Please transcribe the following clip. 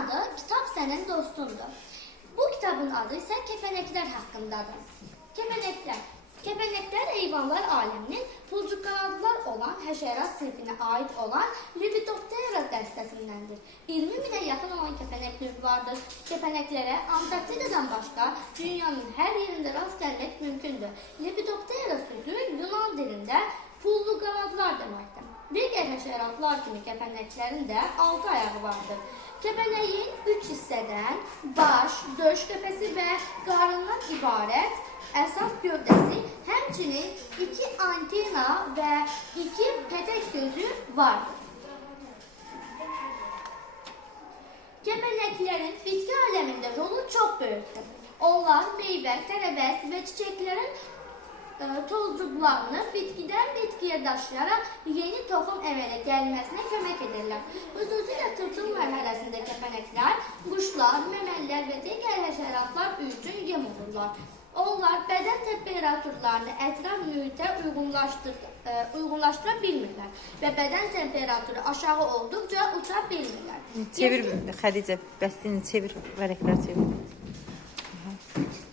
adı Kitap Senin Dostundur. Bu kitabın adı ise Kepenekler hakkındadır. Kepenekler. Kepenekler hayvanlar aleminin pulcuk kanadlar olan həşərat sinfinə ait olan Lepidoptera dəstəsindəndir. 20 minə yaxın olan kepenek növü vardır. Kepeneklərə Antarktidadan başqa dünyanın hər yerində rast gəlmək mümkündür. Lepidoptera sözü Yunan dilində pullu qanadlar deməkdir. Həşəratlar kimi kəpənəklərin də 6 ayağı vardır. Kəpənəyin 3 hissədən baş, döş qəfəsi və qarından ibarət əsas gövdəsi, həmçinin 2 antena və 2 pətək gözü vardır. Kepeneklerin bitki aleminde rolu çok büyüktür. Onlar meyve, tərəvəz və çiçəklərin e, tozcuklarını daşıyarak yeni tohum əmələ gəlməsinə kömək edirlər. Xüsusilə tırtıl mərhələsində kəpənəklər, quşlar, məməllər və digər həşəratlar üçün yem olurlar. Onlar bədən temperaturlarını ətraf mühitə uyğunlaşdır, e, uyğunlaşdıra bilmirlər və bədən temperaturu aşağı olduqca uça bilmirlər. Çevir Xədicə, bəstini çevir, vərəqlər çevir.